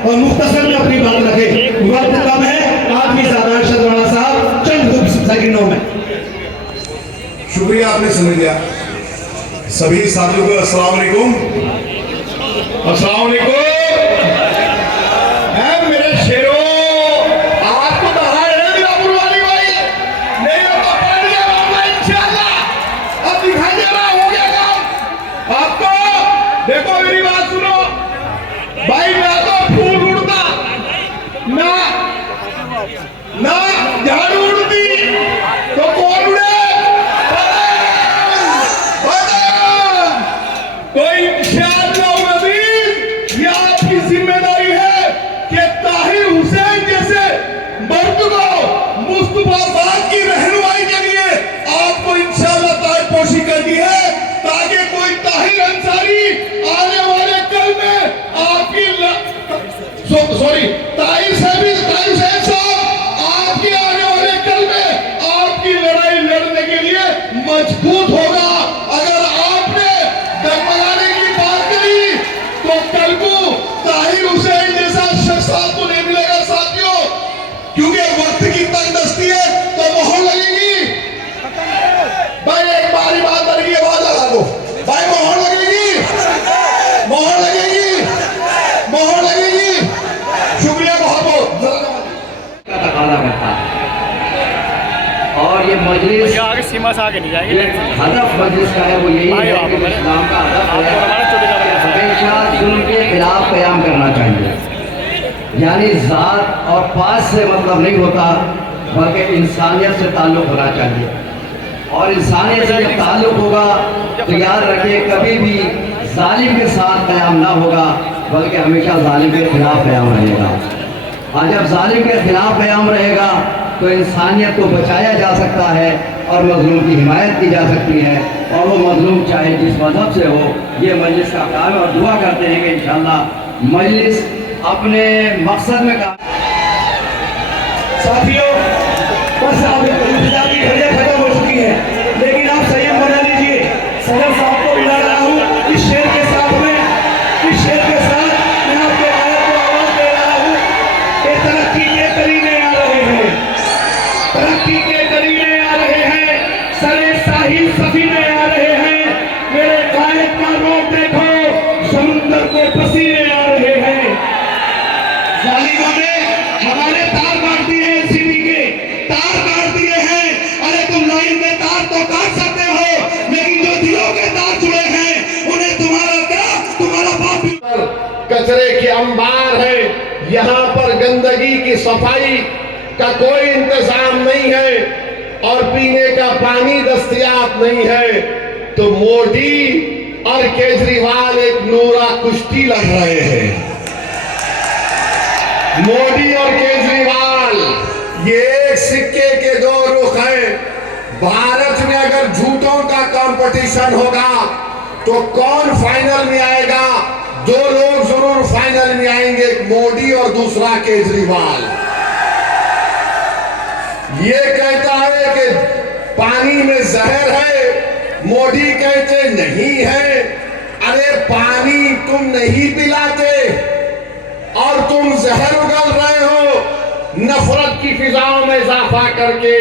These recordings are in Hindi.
और मुख्तसर में अपनी बात रखे। वक्त कम है, आदमी ज्यादा है। शर्मा साहब चंद सेकंडों में। शुक्रिया, आपने समझ लिया। सभी साथियों को अस्सलाम वालेकुम। अस्सलाम वालेकुम। मेरे शेरों, आपको तो हार है दिलापुर वाली भाई, नहीं होता पढ़ लिया होगा इंशाल्लाह। अब दिखाई दे रहा हो गया काम आपको। देखो मेरी बात सुनो भाई, ना तो फूल उड़ता ना झाड़ू उड़ती, तो कौन उड़े? तो इंशाअल्लाह ये आपकी जिम्मेदारी है कि ताहिर हुसैन जैसे मर्द को मुस्तफाबाद की रहनुमाई के लिए आपको इंशाअल्लाह ताजपोशी करनी है, ताकि कोई ताहिर अंसारी आने वाले कल में आपकी ताहिर हुसैन साहब आपके आने वाले कल में आपकी लड़ाई लड़ने के लिए मजबूत होगा। अगर आपने डगमगाने की बात करी तो कल को ताहिर हुसैन जैसा शख्स आपको नहीं मिलेगा साथियों, क्योंकि वक्त की तंगदस्ती है तो मोहर लगेगी। भाई एक बारी बात लगी, आवाज लगा दो भाई, मोहर लगेगी, मोहर लगेगी, मोहर लगेगी। शुक्रिया बहुत बहुत। तकाजा करता है और ये मजलिस आगे सीमा से आगे नहीं जाएंगे। हदफ मजलिस का है वो यही है कि इस्लाम का हदफ है हमेशा जुल्म के खिलाफ क़याम करना चाहिए। यानी ज़ात और पास से मतलब नहीं होता, बल्कि इंसानियत से ताल्लुक़ होना चाहिए। और इंसानियत से जब ताल्लुक़ होगा तो याद रखिए कभी भी जालिम के साथ क़याम ना होगा, बल्कि हमेशा जालिम के खिलाफ क़याम रहेगा। और जब जालिम के खिलाफ क़याम रहेगा तो इंसानियत को बचाया जा सकता है और मजलूम की हिमायत की जा सकती है, और वो मजलूम चाहे जिस मजहब से हो। ये मजलिस का काम है और दुआ करते हैं कि इंशाअल्लाह मजलिस अपने मकसद में काम। साथियों बस आप इंतजार की घड़ियां खत्म हो चुकी है, लेकिन आप संयम बना लीजिए। सदर साहब को बुला रहा हूँ इस शेर के साथ में, इस शेर के साथ मैं आपके गायक को आवाज दे रहा हूँ कि तरक्की के करीने आ रहे हैं, तरक्की के करीने आ रहे हैं, सरे साहिल सफीने आ रहे हैं। मेरे गायक का रूप देखो, समुंदर के पसीने आ रहे हैं। जालिमों ने हमारे तार काट दिए हैं, एनसीबी के तार काट दिए हैं। अरे तुम लाइन में तार तो काट सकते हो, लेकिन जो दिलों के तार जुड़े हैं उन्हें तुम्हारा क्या, तुम्हारा बाप भी। कचरे के अंबार है, यहाँ पर गंदगी की सफाई का कोई इंतजाम नहीं है और पीने का पानी दस्तयाब नहीं है, तो मोदी और केजरीवाल एक नूरा कुश्ती लड़ रहे हैं। मोदी और केजरीवाल ये एक सिक्के के दो रुख हैं। भारत में अगर झूठों का कंपटीशन होगा तो कौन फाइनल में आएगा? दो लोग जरूर फाइनल में आएंगे, एक मोदी और दूसरा केजरीवाल। ये कहता है कि पानी में जहर है, मोदी कहते नहीं है। अरे पानी तुम नहीं पिलाते और तुम जहर उगल रहे हो नफरत की फिजाओं में इजाफा करके।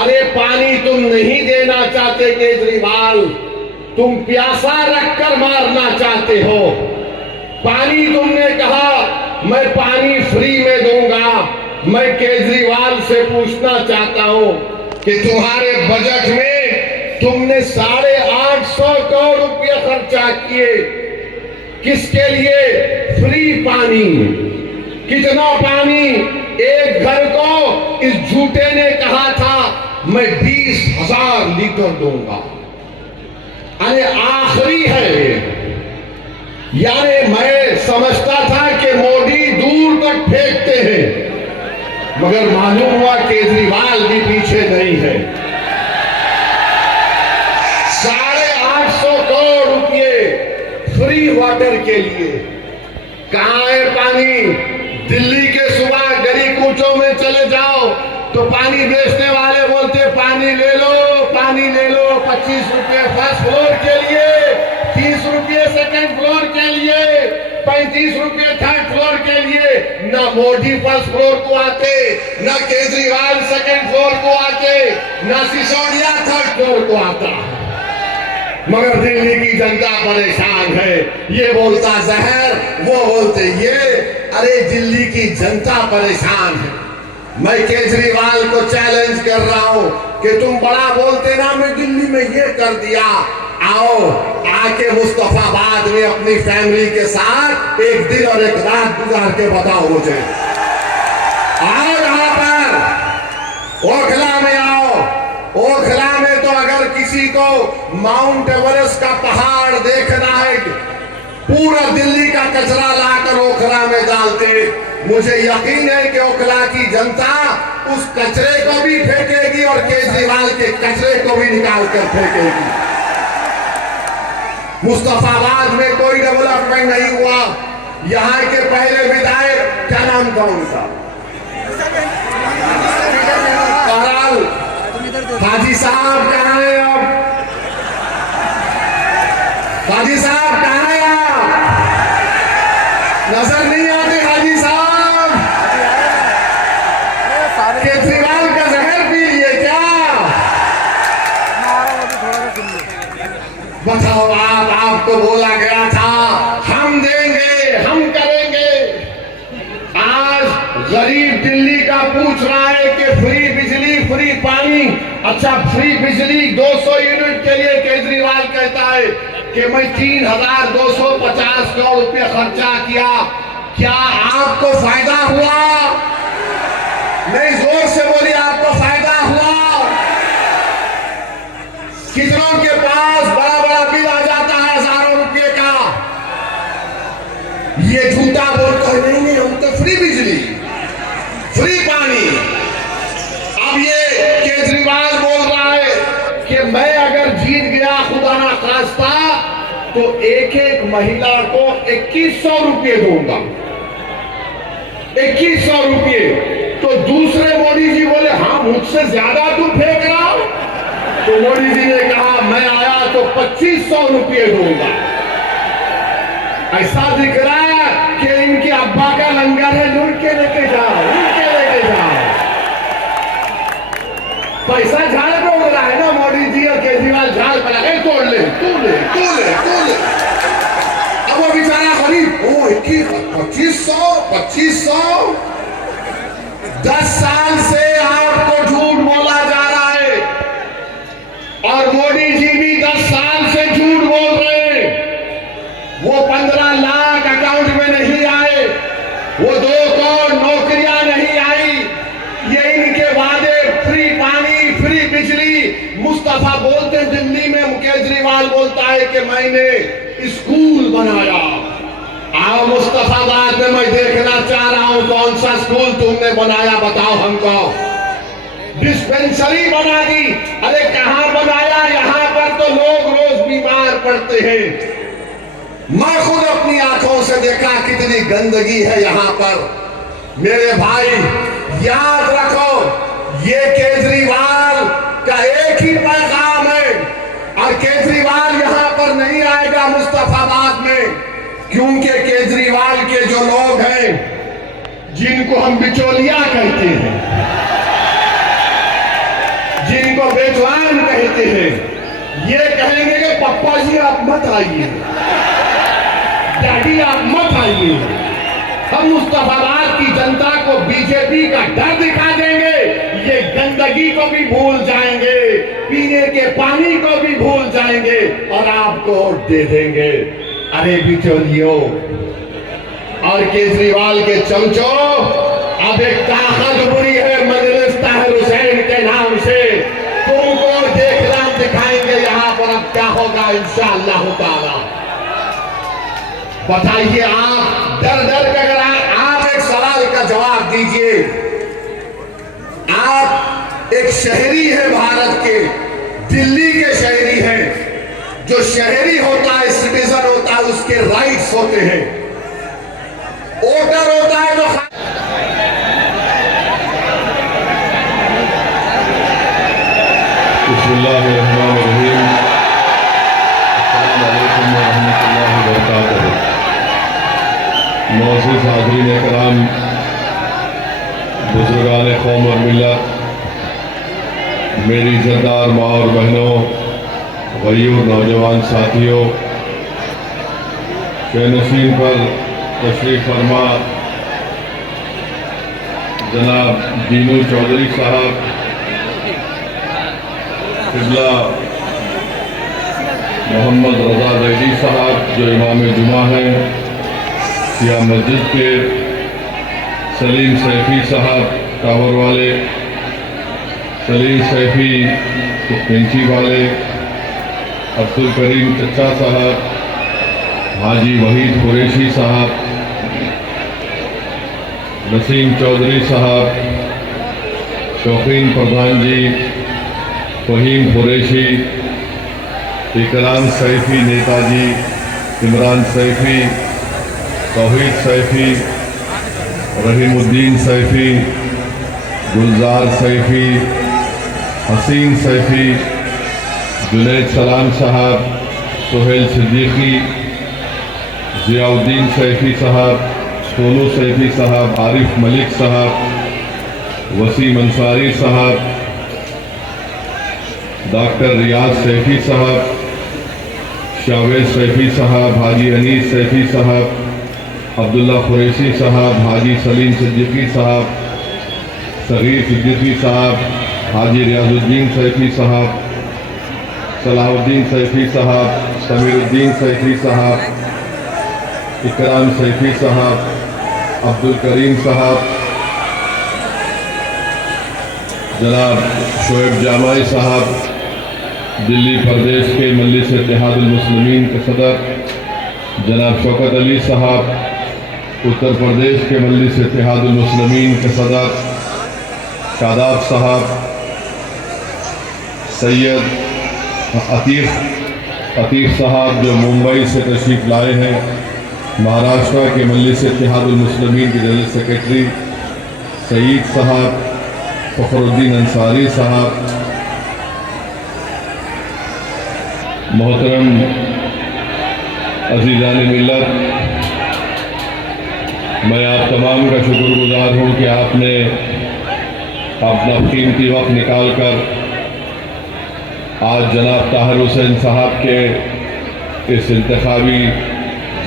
अरे पानी तुम नहीं देना चाहते केजरीवाल, तुम प्यासा रखकर मारना चाहते हो। पानी तुमने कहा मैं पानी फ्री में दूंगा। मैं केजरीवाल से पूछना चाहता हूं कि तुम्हारे बजट में तुमने 850 करोड़ रुपये खर्चा किए, किसके लिए? फ्री पानी। कितना पानी? एक घर को इस झूठे ने कहा था मैं 20,000 लीटर दूंगा। अरे आखिरी है। यानी मैं समझता था कि मोदी दूर तक फेंकते हैं, मगर मालूम हुआ केजरीवाल भी पीछे नहीं है। 850 करोड़ रुपये फ्री वाटर के लिए। कहां है पानी? दिल्ली के सुबह गली कूचों में चले जाओ तो पानी बेचने वाले बोलते पानी ले लो, पानी ले लो। 25 रुपये फर्स्ट फ्लोर के लिए, 30 रुपये सेकंड फ्लोर के लिए, 35 रुपये थर्ड फ्लोर के लिए। न मोदी फर्स्ट फ्लोर को आते, न केजरीवाल सेकंड फ्लोर को आते, न सिसोदिया थर्ड फ्लोर को आता। मगर दिल्ली की जनता परेशान है। ये बोलता जहर, वो बोलते ये। अरे दिल्ली की जनता परेशान है। मैं केजरीवाल को चैलेंज कर रहा हूं कि तुम बड़ा बोलते ना, मैं दिल्ली में ये कर दिया। आओ आके मुस्तफाबाद में अपनी फैमिली के साथ एक दिन और एक रात गुजार के बताओ मुझे। आओ यहां पर ओखला में आओ। ओखला में तो अगर किसी को माउंट एवरेस्ट का पहाड़ देखना है, पूरा दिल्ली का कचरा लाकर ओखला में डालते। मुझे यकीन है कि ओखला की जनता उस कचरे को भी फेंकेगी और केजरीवाल के कचरे को भी निकाल कर फेंकेगी। मुस्तफाबाद में कोई डेवलपमेंट नहीं हुआ। यहाँ के पहले विधायक, क्या नाम था उनका, बहरहाल हाजी साहब कहाँ हैं अब? हाजी साहब कहाँ हैं आप? नजर नहीं आते हाजी साहब? केजरीवाल का जहर पी लिए क्या? बताओ आप, आपको बोला गया था हम देंगे, हम करेंगे। आज गरीब दिल्ली का पूछ रहा है कि फ्री बिजली, फ्री पानी। अच्छा, फ्री बिजली 200 यूनिट के लिए केजरीवाल कहता है कि मैं 3,250 करोड़ रुपये खर्चा किया। क्या आपको फायदा हुआ? नहीं, जोर से बोलिए, आपको फायदा हुआ? कितनों के पास बड़ा बड़ा बिल आ जाता है हजारों रुपए का। ये झूठा बोलता है नहीं नहीं, हम तो फ्री बिजली, फ्री पानी। अब ये केजरीवाल बोल रहा है कि मैं अगर जीत गया खुदा ना खास्ता तो एक एक महिला को 2100 रुपये दूंगा। 2100 रुपये। तो दूसरे मोदी जी बोले हाँ, मुझसे ज्यादा तुम फेंक रहा हो। तो मोदी जी ने कहा मैं आया तो 2500 रुपये दूंगा। ऐसा दिख रहा है कि इनके अब्बा का लंगर है, लूट के लेके जाओ, लूट के लेके जाओ। पैसा झाड़ पे उड़ रहा है ना, मोदी जी और केजरीवाल झाड़ पर लगे, तोड़ ले, तू ले, तू ले, तू ले। अब वो बेचारा गरीब, ओ 2500 10 साल से आपको झूठ बोला जा रहा है और मोदी जी भी 10 साल से झूठ बोल रहे हैं। वो 15 लाख अकाउंट में नहीं आए, वो 2 करोड़ नौकरियां नहीं आई। ये इनके वादे, फ्री पानी, फ्री बिजली। मुस्तफा बोलते दिल्ली में, केजरीवाल बोलता है कि मैंने स्कूल बनाया। आओ मुस्तफाबाद में मैं देखना चाह रहा हूं कौन सा स्कूल तुमने बनाया, बताओ हमको। डिस्पेंसरी बना दी। अरे कहां बनाया? यहां पर तो लोग रोज बीमार पड़ते हैं। मैं खुद अपनी आंखों से देखा कितनी गंदगी है यहां पर। मेरे भाई याद रखो, ये केजरीवाल का एक ही पैगाम है और केजरीवाल यहां पर नहीं आएगा मुस्तफाबाद में, क्योंकि केजरीवाल के जो लोग हैं जिनको हम बिचौलिया कहते हैं, जिनको बेजवान कहते हैं, ये कहेंगे कि पप्पा जी आप मत आइए, डैडी आप मत आइए। हम मुस्तफाबाद की जनता को बीजेपी का डर दिखा देंगे, ये गंदगी को भी भूल जाएंगे, पीने के पानी को भी भूल जाएंगे और आपको वोट दे देंगे। अरे बिचौलियों और केजरीवाल के चमचों, अब एक ताकत बुरी है मजलिस ताहिर हुसैन के नाम से। तुमको देखना दिखाएंगे यहां पर अब क्या होगा इंशाअल्लाह ताला। बताइए आप, डर डर के अगर आप एक सवाल का जवाब दीजिए। आप एक शहरी है भारत के, दिल्ली के शहरी हैं। जो शहरी होता है, सिटीजन होता है, उसके राइट्स होते हैं। वोटर होता है जो बिस्मिल्लाहिर्रहमानिर्रहीम। अस्सलामु अलैकुम व रहमतुल्लाहि व बरकातहू। मौजूद हाज़रीन-ए-किराम, कौम और मिलत, मेरी इज़्ज़तदार माँ और बहनों, गयूर नौजवान साथियों, शहनशीन पर तशरीफ़ फरमा जनाब दीनू चौधरी साहब, क़िबला मोहम्मद रज़ा ज़ैदी साहब जो इमाम जुमा हैं, सिया मस्जिद के सलीम सैफ़ी साहब टावर वाले, सलीम सैफ़ी पेंची वाले, अब्दुल करीम चचा साहब, हाजी वहीद कुरैशी साहब, नसीम चौधरी साहब, शौकीन प्रधान जी, फ़हीम कुरैशी, इकराम सैफ़ी नेताजी, इमरान सैफ़ी, तौहीद सैफ़ी, रहीमुद्दीन सैफ़ी, गुलजार सैफ़ी, हसीन सैफ़ी, जुनैद सलाम साहब, सुहेल सिद्दीकी, ज़ियाउद्दीन सैफ़ी साहब, सोनू सैफ़ी साहब, आरिफ मलिक साहब, वसीम अंसारी साहब, डॉक्टर रियाज सैफ़ी साहब, शावेद सैफ़ी साहब, हाजी अनीस सैफ़ी साहब, अब्दुल्ला कुरैशी साहब, हाजी सलीम सिद्दीकी साहब, सगीर सिद्दीकी साहब, हाजी रियाजुद्दीन सैफ़ी साहब, सलाहुद्दीन सैफ़ी साहब, समीरुद्दीन सैफ़ी साहब, इकराम सैफ़ी साहब, अब्दुल करीम साहब, जनाब शोएब जामाई साहब, दिल्ली प्रदेश के मजलिस इत्तेहादुल मुस्लिमीन के सदर जनाब शौकत अली साहब, उत्तर प्रदेश के मजलिस इत्तेहादुल मुस्लिमीन के सदर शादाब साहब, सैयद अतीफ़ साहब जो मुंबई से तशरीफ़ लाए हैं, महाराष्ट्र के मजलिस इत्तेहादुल मुस्लिमीन के जनरल सेक्रेटरी सईद साहब, फ़खरुद्दीन अंसारी साहब, मोहतरम अज़ीज़ान मिल्लत, मैं आप तमाम का शुक्रगुज़ार हूँ कि आपने अपना कीमती वक्त निकाल कर आज जनाब ताहिर हुसैन साहब के इस इंतखाबी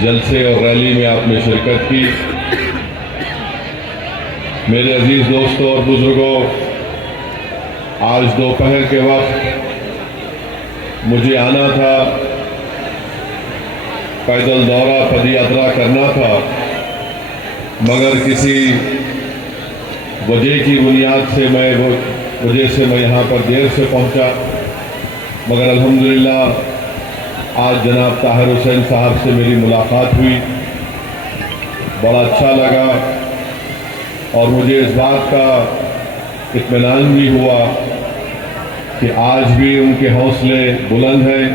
जलसे और रैली में आपने शिरकत की। मेरे अजीज़ दोस्तों और बुज़ुर्गों, आज दोपहर के वक्त मुझे आना था, पैदल दौरा पदयात्रा करना था, मगर किसी वजह की बुनियाद से मैं यहाँ पर देर से पहुँचा, मगर अल्हम्दुलिल्लाह आज जनाब ताहिर हुसैन साहब से मेरी मुलाकात हुई, बड़ा अच्छा लगा और मुझे इस बात का इत्मीनान भी हुआ कि आज भी उनके हौसले बुलंद हैं,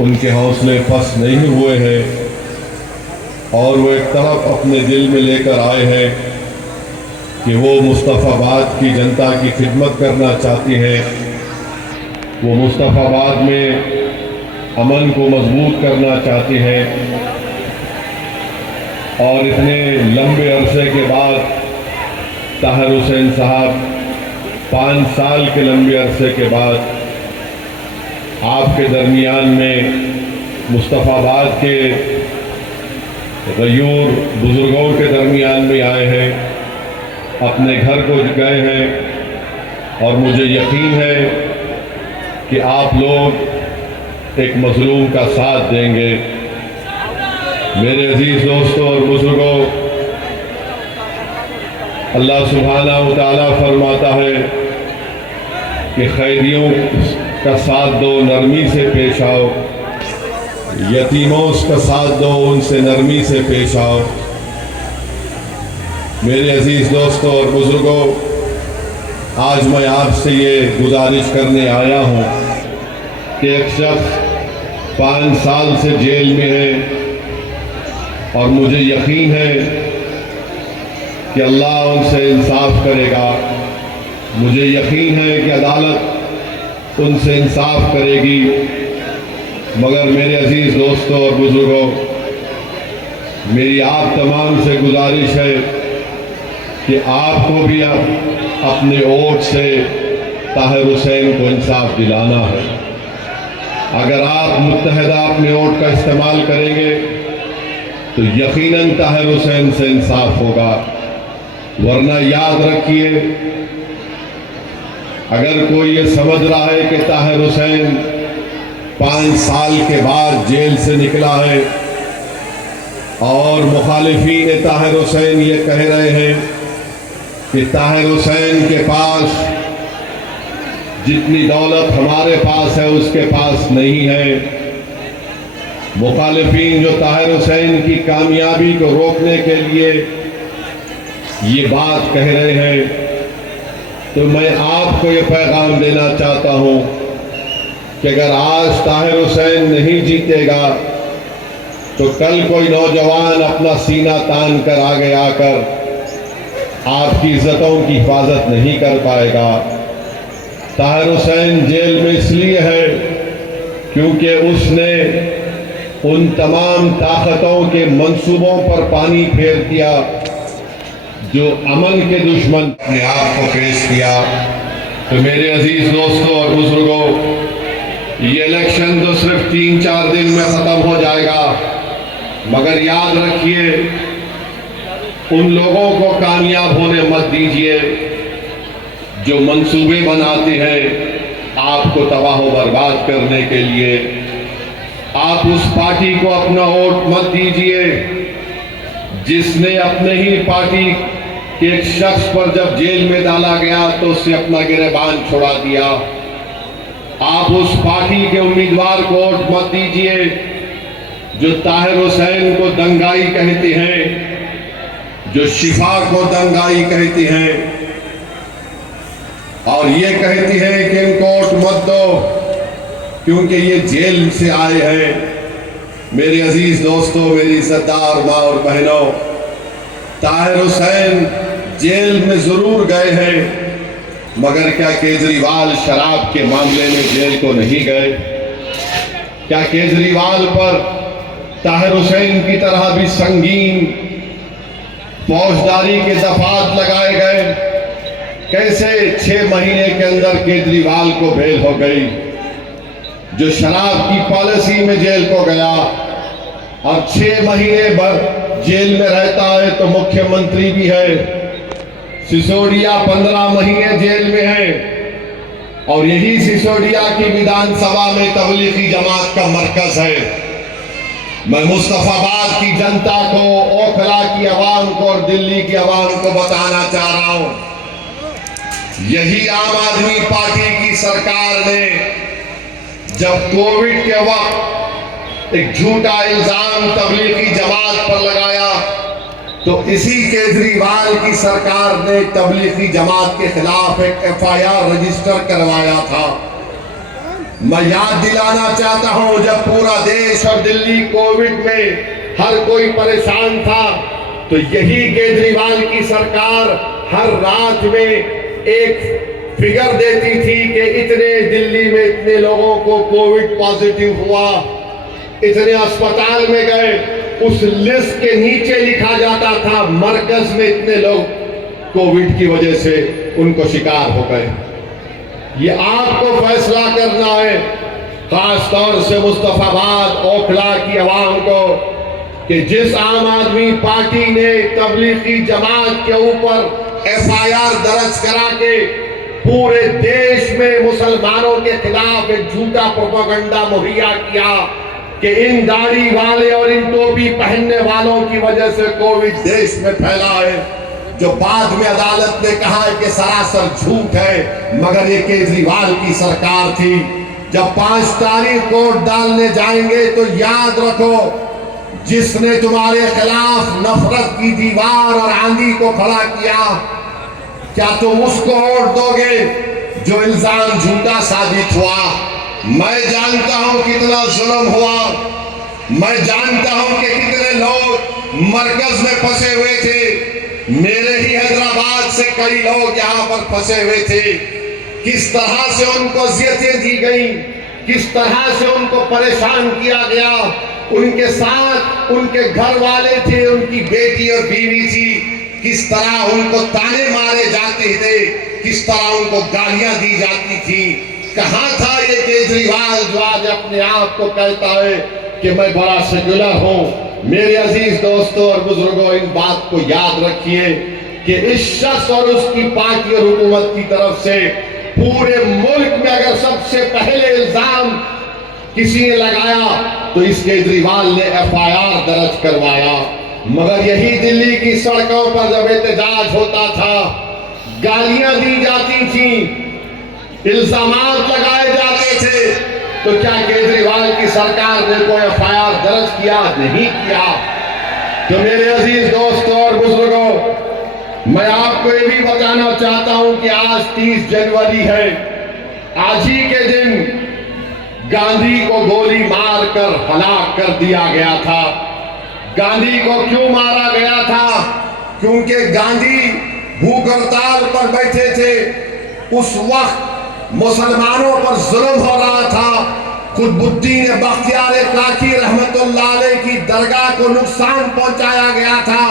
उनके हौसले पस्त नहीं हुए हैं और वो एक तरफ अपने दिल में लेकर आए हैं कि वो मुस्तफ़ाबाद की जनता की खिदमत करना चाहती हैं, वो मुस्तफ़ाबाद में अमन को मजबूत करना चाहती हैं और इतने लंबे अरसे के बाद ताहिर हुसैन साहब 5 साल के लंबे अरसे के बाद आपके दरमियान में मुस्तफ़ाबाद के गयूर बुज़ुर्गों के दरमियान में आए हैं, अपने घर को गए हैं और मुझे यकीन है कि आप लोग एक मज़लूम का साथ देंगे। मेरे अजीज़ दोस्तों और बुज़ुर्गों, अल्लाह सुब्हानहू व तआला फरमाता है कि खैरियों का साथ दो, नरमी से पेश आओ, यतीमों का साथ दो, उनसे नरमी से पेश आओ। मेरे अजीज़ दोस्तों और बुज़ुर्गों, आज मैं आपसे ये गुजारिश करने आया हूँ कि एक शख्स 5 साल से जेल में है और मुझे यकीन है कि अल्लाह उनसे इंसाफ करेगा, मुझे यकीन है कि अदालत उनसे इंसाफ करेगी। मगर मेरे अजीज़ दोस्तों और बुज़ुर्गों, मेरी आप तमाम से गुजारिश है कि आपको भी अपने वोट से ताहिर हुसैन को इंसाफ दिलाना है। अगर आप मुत्तहदा अपने वोट का इस्तेमाल करेंगे तो यकीनन ताहिर हुसैन से इंसाफ होगा, वरना याद रखिए, अगर कोई ये समझ रहा है कि ताहिर हुसैन 5 साल के बाद जेल से निकला है और मुखालिफीन ताहिर हुसैन ये कह रहे हैं कि ताहिर हुसैन के पास जितनी दौलत हमारे पास है उसके पास नहीं है, मुखालिफीन जो ताहिर हुसैन की कामयाबी को रोकने के लिए ये बात कह रहे हैं, तो मैं आपको ये पैगाम देना चाहता हूं कि अगर आज ताहिर हुसैन नहीं जीतेगा तो कल कोई नौजवान अपना सीना तान कर आगे आकर आपकी इज्जतों की हिफाजत नहीं कर पाएगा। ताहिर हुसैन जेल में इसलिए है क्योंकि उसने उन तमाम ताकतों के मंसूबों पर पानी फेर दिया जो अमन के दुश्मन अपने आप को पेश किया। तो मेरे अजीज दोस्तों और बुजुर्गों, ये इलेक्शन तो सिर्फ 3-4 दिन में खत्म हो जाएगा, मगर याद रखिए उन लोगों को कामयाब होने मत दीजिए जो मंसूबे बनाते हैं आपको तबाह व बर्बाद करने के लिए। आप उस पार्टी को अपना वोट मत दीजिए जिसने अपने ही पार्टी के एक शख्स पर जब जेल में डाला गया तो उससे अपना गिरबान छुड़ा दिया। आप उस पार्टी के उम्मीदवार को वोट मत दीजिए जो ताहिर हुसैन को दंगाई कहते हैं, जो शिफा को दंगाई कहती हैं और ये कहती है कि इनको वोट मत दो क्योंकि ये जेल से आए हैं। मेरे अजीज दोस्तों, मेरी इज्जतदार माँ और बहनों, ताहिर हुसैन जेल में जरूर गए हैं, मगर क्या केजरीवाल शराब के मामले में जेल को नहीं गए? क्या केजरीवाल पर ताहिर हुसैन की तरह भी संगीन फौजदारी के दफात लगाए गए? कैसे 6 महीने के अंदर केजरीवाल को बेल हो गई? जो शराब की पॉलिसी में जेल को गया और 6 महीने भर जेल में रहता है तो मुख्यमंत्री भी है। सिसोदिया 15 महीने जेल में है और यही सिसोदिया की विधानसभा में तबलीगी जमात का मरकज है। मैं मुस्तफाबाद की जनता को, ओखला की आवाम को और दिल्ली की आवाम को बताना चाह रहा हूं, यही आम आदमी पार्टी की सरकार ने जब कोविड के वक्त एक झूठा इल्जाम तबलीगी जमात पर लगाया तो इसी केजरीवाल की सरकार ने तबलीगी जमात के खिलाफ एक FIR रजिस्टर करवाया था। मैं याद दिलाना चाहता हूं, जब पूरा देश और दिल्ली कोविड में हर कोई परेशान था तो यही केजरीवाल की सरकार हर रात में एक फिगर देती थी कि इतने दिल्ली में इतने लोगों को कोविड पॉजिटिव हुआ, इतने अस्पताल में गए, उस लिस्ट के नीचे लिखा जाता था मरकज में इतने लोग कोविड की वजह से उनको शिकार हो गए। ये आपको फैसला करना है, खास तौर से मुस्तफाबाद ओखला की आवाम को, कि जिस आम आदमी पार्टी ने तबलीगी जमात के ऊपर FIR दर्ज करा के पूरे देश में मुसलमानों के खिलाफ एक झूठा प्रोपेगेंडा मुहैया किया कि इन दाढ़ी वाले और इन टोपी पहनने वालों की वजह से कोविड देश में फैला है, जो बाद में अदालत ने कहा है कि सरासर झूठ है, मगर ये केजरीवाल की सरकार थी। जब 5 तारीख को वोट डालने जाएंगे तो याद रखो, जिसने तुम्हारे खिलाफ नफरत की दीवार और आंधी को खड़ा किया, क्या तुम उसको वोट दोगे जो इल्जाम झूठा साबित हुआ? मैं जानता हूं कितना जुल्म हुआ, मैं जानता हूं कि कितने लोग मरकज में फंसे हुए थे। मेरे ही हैदराबाद से कई लोग यहां पर फंसे हुए थे। किस तरह से उनको अज़ियतें दी गई, किस तरह से उनको परेशान किया गया। उनके साथ उनके घर वाले थे, उनकी बेटी और बीवी थी। किस तरह उनको ताने मारे जाते थे, किस तरह उनको गालियां दी जाती थी। कहां था ये केजरीवाल जो आज अपने आप को कहता है कि मैं बड़ा सेक्युलर हूं। मेरे अजीज दोस्तों और बुजुर्गों, इन बात को याद रखिए कि इस शख्स और उसकी पार्टी और हुकूमत की तरफ से पूरे मुल्क में अगर सबसे पहले इल्जाम किसी ने लगाया तो इस केजरीवाल ने FIR दर्ज करवाया। मगर यही दिल्ली की सड़कों पर जब एहतजाज होता था, गालियां दी जाती थी, इल्जामात लगाए जाते थे, तो क्या केजरीवाल की सरकार ने कोई FIR दर्ज किया? नहीं किया। तो मेरे अजीज दोस्तों और बुजुर्गों, मैं आपको ये भी बताना चाहता हूं कि आज 30 जनवरी है। आज ही के दिन गांधी को गोली मारकर हलाक कर दिया गया था। गांधी को क्यों मारा गया था? क्योंकि गांधी भूख हड़ताल पर बैठे थे। उस वक्त मुसलमानों पर जुल्म हो रहा था। कुतुबुद्दीन बख्तियार काकी रहमतुल्लाह अलैह की दरगाह को नुकसान पहुंचाया गया था।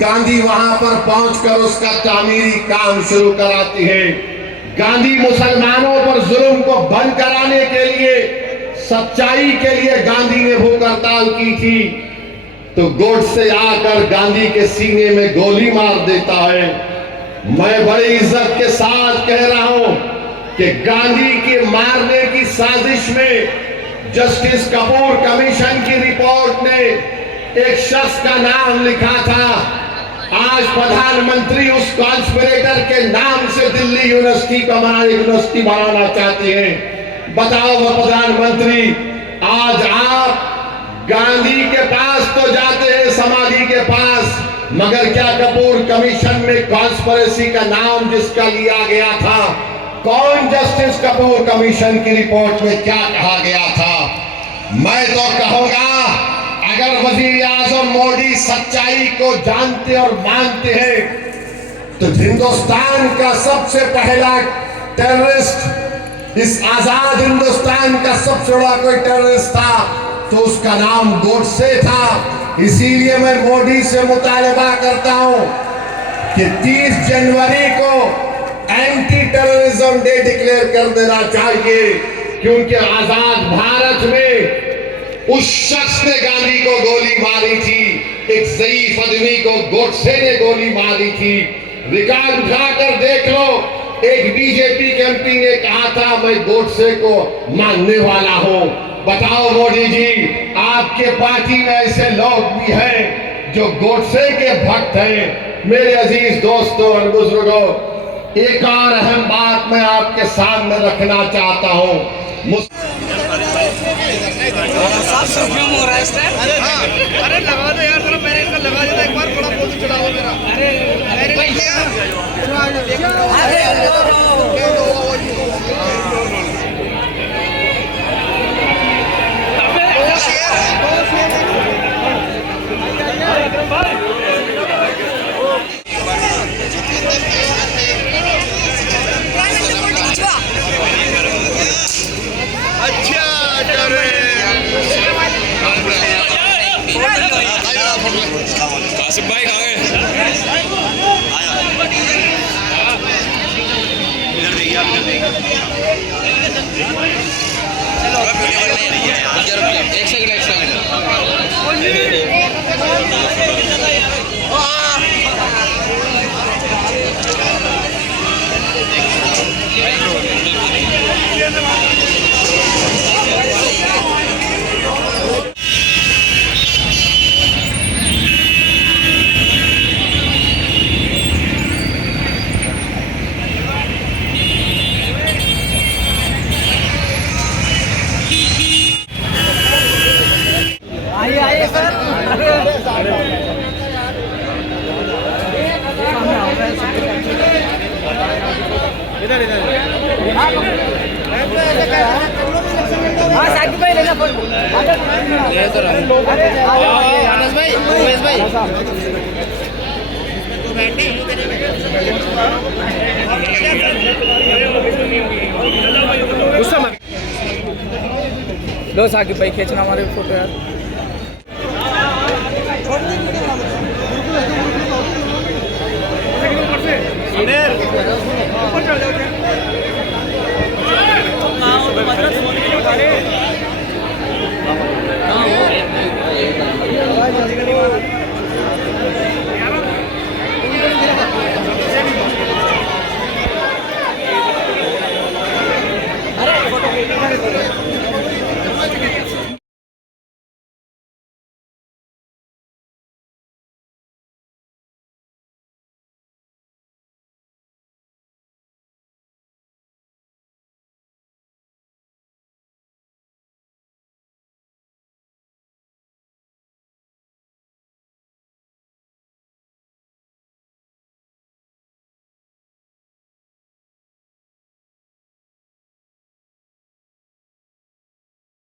गांधी वहां पर पहुंचकर उसका तामीरी काम शुरू कराती है। गांधी मुसलमानों पर जुल्म को बंद कराने के लिए, सच्चाई के लिए गांधी ने भूख हड़ताल की थी, तो गोडसे आकर गांधी के सीने में गोली मार देता है। मैं बड़ी इज्जत के साथ कह रहा हूं कि गांधी के मारने की साजिश में जस्टिस कपूर कमीशन की रिपोर्ट ने एक शख्स का नाम लिखा था। आज प्रधानमंत्री उस कॉन्स्पिरेटर के नाम से दिल्ली यूनिवर्सिटी को यूनिवर्सिटी बनाना चाहते हैं। बताओ प्रधानमंत्री, आज आप गांधी के पास तो जाते हैं, समाधि के पास, मगर क्या कपूर कमीशन में कॉन्स्पिरेसी का नाम जिसका लिया गया था, कौन जस्टिस कपूर कमीशन की रिपोर्ट में क्या कहा गया था? मैं तो कहूंगा, अगर वजीर आजम मोदी सच्चाई को जानते और मानते हैं तो हिंदुस्तान का सबसे पहला टेररिस्ट, इस आजाद हिंदुस्तान का सबसे बड़ा कोई टेररिस्ट था तो उसका नाम गोडसे था। इसीलिए मैं मोदी से मुतालबा करता हूं कि 30 जनवरी को एंटी टेररिज्म डे डिक्लेयर कर देना चाहिए, क्योंकि आजाद भारत में उस शख्स ने गांधी को गोली मारी थी, एक ज़ईफ आदमी को गोडसे ने गोली मारी थी। रिकॉर्ड उठाकर देख लो, एक बीजेपी के MP ने कहा था मैं गोडसे को मानने वाला हूं। बताओ मोदी जी, आपके पार्टी में ऐसे लोग भी हैं जो गोडसे के भक्त हैं। मेरे अजीज दोस्तों और बुजुर्गों, एक और अहम बात मैं आपके सामने रखना चाहता हूं। क्यों हो रहा है इस टाइम? अरे लगा दो यार, चलो मैंने इनका लगा दिया एक बार, थोड़ा बहुत चढ़ाओ मेरा। अरे कासिम भाई कहाँ गए? एक सेकंड आइए सर। इधर हाँ साकिब भाई लेना फोन। अनस भाई, उमेश भाई लो साकिब भाई खींचना हमारे फोटो यार। ऊपर चढ़ जाते हैं।